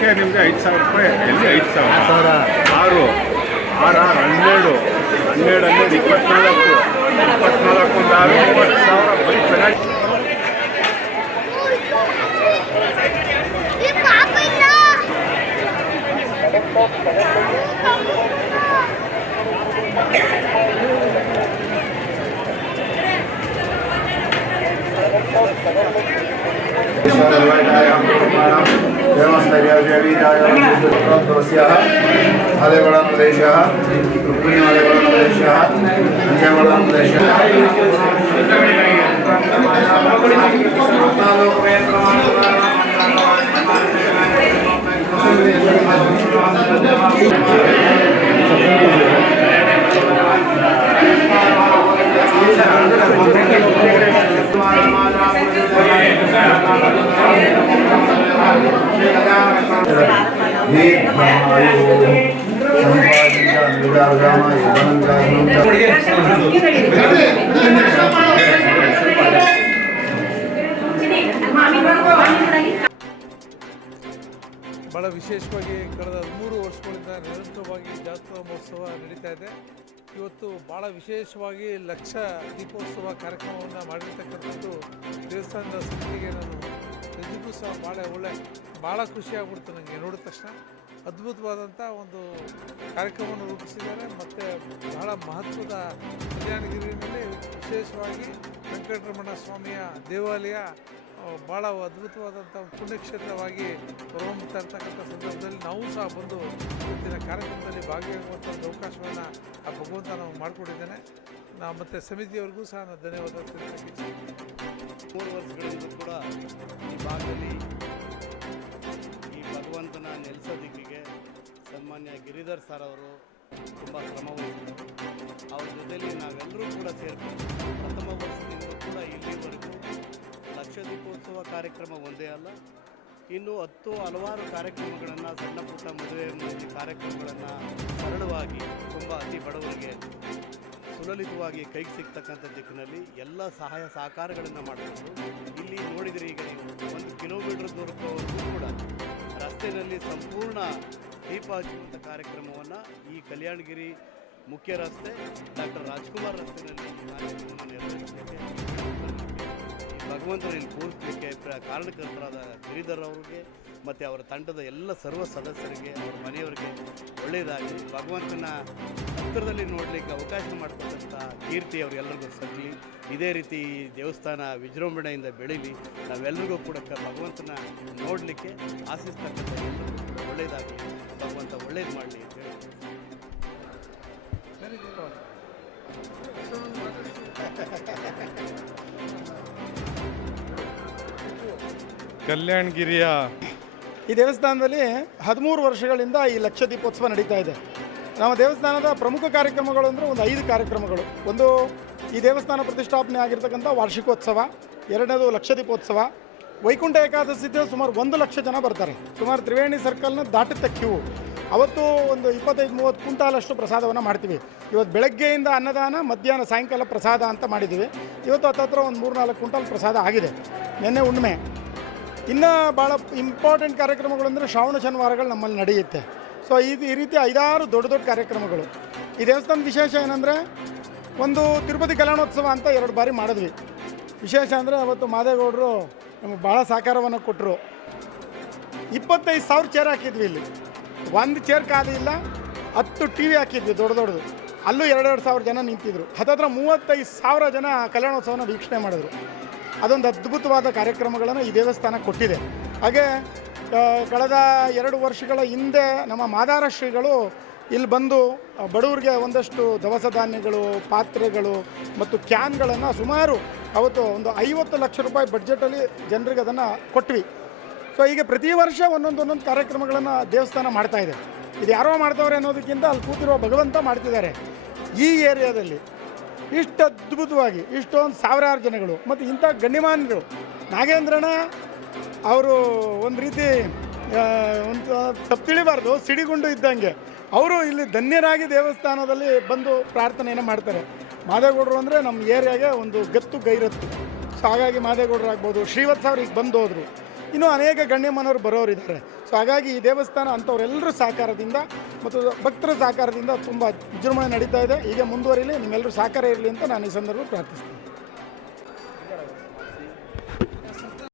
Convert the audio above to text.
ವರ್ಷಕ್ಕೆ ನಿಮಗೆ ಐದು ಸಾವಿರ ರೂಪಾಯಿ ಎಲ್ಲಿ ಐದು ಸಾವಿರ? ಆರು. ಆರು ಆರು, ಹನ್ನೆರಡು. ಹನ್ನೆರಡು ಹನ್ನೆರಡು, ಇಪ್ಪತ್ನಾಲ್ಕು. ಇಪ್ಪತ್ನಾಲ್ಕು ಒಂದು ಆರು, ಇಪ್ಪತ್ತು ಸಾವಿರ. देवस्मैर्याजयवीताय तुलस्याः मलेवळप्रदेशः रुक्मिणीमलेवळप्रदेशः अन्यवळप्रदेशः Thank you. ಪ್ರದೇಶ ಭಾಳ ವಿಶೇಷವಾಗಿ ಕಳೆದ ಹದಿಮೂರು ವರ್ಷಗಳಿಂದ ನಿರಂತರವಾಗಿ ಜಾತ್ರಾ ಮಹೋತ್ಸವ ನಡೀತಾ ಇದೆ. ಇವತ್ತು ಭಾಳ ವಿಶೇಷವಾಗಿ ಲಕ್ಷ ದೀಪೋತ್ಸವ ಕಾರ್ಯಕ್ರಮವನ್ನು ಮಾಡಿರ್ತಕ್ಕಂಥದ್ದು ದೇವಸ್ಥಾನದ ಸಮಿತಿಗೆ ನಾನು ನಿಜಕ್ಕೂ ಸಹ ಭಾಳ ಒಳ್ಳೆ, ಭಾಳ ಖುಷಿಯಾಗ್ಬಿಡ್ತು ನನಗೆ ನೋಡಿದ ತಕ್ಷಣ. ಅದ್ಭುತವಾದಂಥ ಒಂದು ಕಾರ್ಯಕ್ರಮವನ್ನು ರೂಪಿಸಿದ್ದಾರೆ. ಮತ್ತು ಬಹಳ ಮಹತ್ವದ ಕಲ್ಯಾಣಗಿರಿಯಲ್ಲಿ ವಿಶೇಷವಾಗಿ ವೆಂಕಟರಮಣ ಸ್ವಾಮಿಯ ದೇವಾಲಯ ಭಾಳ ಅದ್ಭುತವಾದಂಥ ಪುಣ್ಯಕ್ಷೇತ್ರವಾಗಿ ಹೊರಹೊಮ್ಮುತ್ತಾ ಇರ್ತಕ್ಕಂಥ ಸಂದರ್ಭದಲ್ಲಿ ನಾವು ಸಹ ಬಂದು ಇವತ್ತಿನ ಕಾರ್ಯಕ್ರಮದಲ್ಲಿ ಭಾಗಿಯಾಗುವಂಥ ಒಂದು ಅವಕಾಶವನ್ನು ಆ ಭಗವಂತ ನಾವು ಮಾಡಿಕೊಟ್ಟಿದ್ದೇನೆ. ನಾ ಮತ್ತು ಸಮಿತಿಯವರಿಗೂ ಸಹ ನಾನು ಧನ್ಯವಾದ ಮೂರು ವರ್ಷಗಳಿಂದ ಕೂಡ ಈ ಭಾಗದಲ್ಲಿ ಈ ಭಗವಂತನ ನೆಲೆಸೋದಿಕ್ಕಿಗೆ ಸನ್ಮಾನ್ಯ ಗಿರಿಧರ್ ಸರ್ ಅವರು ತುಂಬ ಶ್ರಮವಹಿಸಿದರು ಅವ್ರ ಜೊತೆಯಲ್ಲಿ ನಾವೆಲ್ಲರೂ ಕೂಡ ಸೇರ್ಕೊಂಡು ಪ್ರಥಮ ವರ್ಷದಿಂದ ಕೂಡ ಇಲ್ಲಿವರೆಗೂ ಲಕ್ಷ ದೀಪೋತ್ಸವ ಕಾರ್ಯಕ್ರಮ ಒಂದೇ ಅಲ್ಲ, ಇನ್ನು ಹತ್ತು ಹಲವಾರು ಕಾರ್ಯಕ್ರಮಗಳನ್ನು, ಸಣ್ಣ ಪುಟ್ಟ ಮದುವೆ ಕಾರ್ಯಕ್ರಮಗಳನ್ನು ಸರಳವಾಗಿ ತುಂಬ ಅತಿ ಬಡವರಿಗೆ ಸುಲಲಿತವಾಗಿ ಕೈಗೆ ಸಿಗ್ತಕ್ಕಂಥ ದಿಕ್ಕಿನಲ್ಲಿ ಎಲ್ಲ ಸಹಾಯ ಸಹಕಾರಗಳನ್ನು ಮಾಡಬೇಕು ಇಲ್ಲಿ ನೋಡಿದರೆ ಈಗ ನೀವು ಒಂದು ಕಿಲೋಮೀಟರ್ ದೂರದವರೆಗೂ ಕೂಡ ರಸ್ತೆಯಲ್ಲಿ ಸಂಪೂರ್ಣ ದೀಪ ಹಚ್ಚುವಂಥ ಕಾರ್ಯಕ್ರಮವನ್ನು ಈ ಕಲ್ಯಾಣಗಿರಿ ಮುಖ್ಯ ರಸ್ತೆ, ಡಾಕ್ಟರ್ ರಾಜ್ಕುಮಾರ್ ರಸ್ತೆಯಲ್ಲಿ ಕಾರ್ಯಕ್ರಮವನ್ನು ನಿರ್ವಹಿಸಲಿಕ್ಕೆ ಈ ಭಗವಂತನ ಇಲ್ಲಿ ಕಾರಣಕರ್ತರಾದ ಗಿರಿಧರ್ ಅವರಿಗೆ ಮತ್ತು ಅವರ ತಂಡದ ಎಲ್ಲ ಸರ್ವ ಸದಸ್ಯರಿಗೆ, ಅವರ ಮನೆಯವರಿಗೆ ಒಳ್ಳೆಯದಾಗಿ ಭಗವಂತನ ಹತ್ತಿರದಲ್ಲಿ ನೋಡಲಿಕ್ಕೆ ಅವಕಾಶ ಮಾಡಿಕೊಟ್ಟಂಥ ಕೀರ್ತಿ ಅವರಿಗೆಲ್ಲರಿಗೂ ಸಲ್ಲಲಿ ಇದೇ ರೀತಿ ಈ ದೇವಸ್ಥಾನ ವಿಜೃಂಭಣೆಯಿಂದ ಬೆಳೀಲಿ. ನಾವೆಲ್ಲರಿಗೂ ಕೂಡ ಕ- ಭಗವಂತನ ನೋಡಲಿಕ್ಕೆ ಆಸಿಸ್ತಕ್ಕಂಥ ಎಲ್ಲರಿಗೂ ಕೂಡ ಒಳ್ಳೆಯದಾಗಲಿ ಭಗವಂತ ಒಳ್ಳೇದು ಮಾಡಲಿ ಅಂತ ಹೇಳಿ. ಕಲ್ಯಾಣಗಿರಿಯ ಈ ದೇವಸ್ಥಾನದಲ್ಲಿ ಹದಿಮೂರು ವರ್ಷಗಳಿಂದ ಈ ಲಕ್ಷ ದೀಪೋತ್ಸವ ನಡೀತಾ ಇದೆ. ನಮ್ಮ ದೇವಸ್ಥಾನದ ಪ್ರಮುಖ ಕಾರ್ಯಕ್ರಮಗಳು ಅಂದರೆ ಒಂದು ಐದು ಕಾರ್ಯಕ್ರಮಗಳು. ಒಂದು ಈ ದೇವಸ್ಥಾನ ಪ್ರತಿಷ್ಠಾಪನೆ ಆಗಿರ್ತಕ್ಕಂಥ ವಾರ್ಷಿಕೋತ್ಸವ, ಎರಡನೇದು ಲಕ್ಷ ದೀಪೋತ್ಸವ. ವೈಕುಂಠ ಏಕಾದಶಿದ್ದು ಸುಮಾರು ಒಂದು ಲಕ್ಷ ಜನ ಬರ್ತಾರೆ. ಸುಮಾರು ತ್ರಿವೇಣಿ ಸರ್ಕಲ್ನ ದಾಟುತ್ತೆ ಕ್ಯೂ. ಅವತ್ತು ಒಂದು ಇಪ್ಪತ್ತೈದು, ಮೂವತ್ತು ಕುಂಟಾಲಷ್ಟು ಪ್ರಸಾದವನ್ನು ಮಾಡ್ತೀವಿ. ಇವತ್ತು ಬೆಳಗ್ಗೆಯಿಂದ ಅನ್ನದಾನ, ಮಧ್ಯಾಹ್ನ ಸಾಯಂಕಾಲ ಪ್ರಸಾದ ಅಂತ ಮಾಡಿದ್ದೀವಿ. ಇವತ್ತು ಹತ್ತತ್ರ ಒಂದು ಮೂರು ನಾಲ್ಕು ಕುಂಟಾಲ್ ಪ್ರಸಾದ ಆಗಿದೆ. ನಿನ್ನೆ ಉಣ್ಮೆ ಇನ್ನು ಭಾಳ ಇಂಪಾರ್ಟೆಂಟ್ ಕಾರ್ಯಕ್ರಮಗಳು ಅಂದರೆ ಶ್ರಾವಣ ಶನಿವಾರಗಳು ನಮ್ಮಲ್ಲಿ ನಡೆಯುತ್ತೆ. ಸೊ ಇದು ಈ ರೀತಿ ಐದಾರು ದೊಡ್ಡ ದೊಡ್ಡ ಕಾರ್ಯಕ್ರಮಗಳು. ಈ ದೇವಸ್ಥಾನದ ವಿಶೇಷ ಏನಂದರೆ, ಒಂದು ತಿರುಪತಿ ಕಲ್ಯಾಣೋತ್ಸವ ಅಂತ ಎರಡು ಬಾರಿ ಮಾಡಿದ್ವಿ. ವಿಶೇಷ ಅಂದರೆ ಅವತ್ತು ಮಾದೇಗೌಡರು ನಮಗೆ ಭಾಳ ಸಹಕಾರವನ್ನು ಕೊಟ್ಟರು ಇಪ್ಪತ್ತೈದು ಸಾವಿರ ಚೇರ್ ಹಾಕಿದ್ವಿ ಇಲ್ಲಿ. ಒಂದು ಚೇರ್ ಖಾಲಿ ಇಲ್ಲ, ಹತ್ತು ಟಿ ವಿ ಹಾಕಿದ್ವಿ ದೊಡ್ಡ ದೊಡ್ಡದು. ಅಲ್ಲೂ ಎರಡೆರಡು ಸಾವಿರ ಜನ ನಿಂತಿದ್ರು. ಹತ್ತತ್ರ ಮೂವತ್ತೈದು ಸಾವಿರ ಜನ ಕಲ್ಯಾಣೋತ್ಸವನ ವೀಕ್ಷಣೆ ಮಾಡಿದ್ರು. ಅದೊಂದು ಅದ್ಭುತವಾದ ಕಾರ್ಯಕ್ರಮಗಳನ್ನು ಈ ದೇವಸ್ಥಾನ ಕೊಟ್ಟಿದೆ. ಹಾಗೆ ಕಳೆದ ಎರಡು ವರ್ಷಗಳ ಹಿಂದೆ ನಮ್ಮ ಮಾದಾರ ಶ್ರೀಗಳು ಇಲ್ಲಿ ಬಂದು ಬಡವರಿಗೆ ಒಂದಷ್ಟು ದವಸ ಧಾನ್ಯಗಳು, ಪಾತ್ರೆಗಳು ಮತ್ತು ಕ್ಯಾನ್ಗಳನ್ನು ಸುಮಾರು ಅವತ್ತು ಒಂದು ಐವತ್ತು ಲಕ್ಷ ರೂಪಾಯಿ ಬಡ್ಜೆಟಲ್ಲಿ ಜನರಿಗೆ ಅದನ್ನು ಕೊಟ್ವಿ. ಸೊ ಈಗ ಪ್ರತಿ ವರ್ಷ ಒಂದೊಂದು ಒಂದೊಂದು ಕಾರ್ಯಕ್ರಮಗಳನ್ನು ದೇವಸ್ಥಾನ ಮಾಡ್ತಾ ಇದೆ ಯಾರೋ ಮಾಡ್ತವ್ರೆ ಅನ್ನೋದಕ್ಕಿಂತ ಅಲ್ಲಿ ಕೂತಿರುವ ಭಗವಂತ ಮಾಡ್ತಿದ್ದಾರೆ. ಈ ಏರಿಯಾದಲ್ಲಿ ಇಷ್ಟು ಅದ್ಭುತವಾಗಿ ಇಷ್ಟೊಂದು ಸಾವಿರಾರು ಜನಗಳು ಮತ್ತು ಇಂಥ ಗಣ್ಯಮಾನ್ಯರು ನಾಗೇಂದ್ರನ ಅವರು ಒಂದು ರೀತಿ ಒಂದು ತಪ್ಪು ತಿಳಿಬಾರ್ದು, ಸಿಡಿಗುಂಡು ಇದ್ದಂಗೆ. ಅವರು ಇಲ್ಲಿ ಧನ್ಯರಾಗಿ ದೇವಸ್ಥಾನದಲ್ಲಿ ಬಂದು ಪ್ರಾರ್ಥನೆಯನ್ನು ಮಾಡ್ತಾರೆ. ಮಾದೇಗೌಡರು ಅಂದರೆ ನಮ್ಮ ಏರಿಯಾಗೆ ಒಂದು ಗತ್ತು ಗೈರತ್ತು. ಸೊ ಹಾಗಾಗಿ ಮಾದೇಗೌಡರು ಆಗ್ಬೋದು, ಶ್ರೀವತ್ಸ ಅವ್ರು ಈಗ ಬಂದು ಹೋದರು ಇನ್ನೂ ಅನೇಕ ಗಣ್ಯಮಾನವರು ಬರೋರಿದ್ದಾರೆ. ಸೊ ಹಾಗಾಗಿ ಈ ದೇವಸ್ಥಾನ ಅಂಥವ್ರೆಲ್ಲರೂ ಸಹಕಾರದಿಂದ ಮತ್ತು ಭಕ್ತರ ಸಹಕಾರದಿಂದ ತುಂಬ ವಿಜೃಂಭಣೆ ನಡೀತಾ ಇದೆ. ಹೀಗೆ ಮುಂದುವರಿಲಿ, ನಿಮ್ಮೆಲ್ಲರೂ ಸಹಕಾರ ಇರಲಿ ಅಂತ ನಾನು ಈ ಸಂದರ್ಭ ಪ್ರಾರ್ಥಿಸ್ತೀನಿ.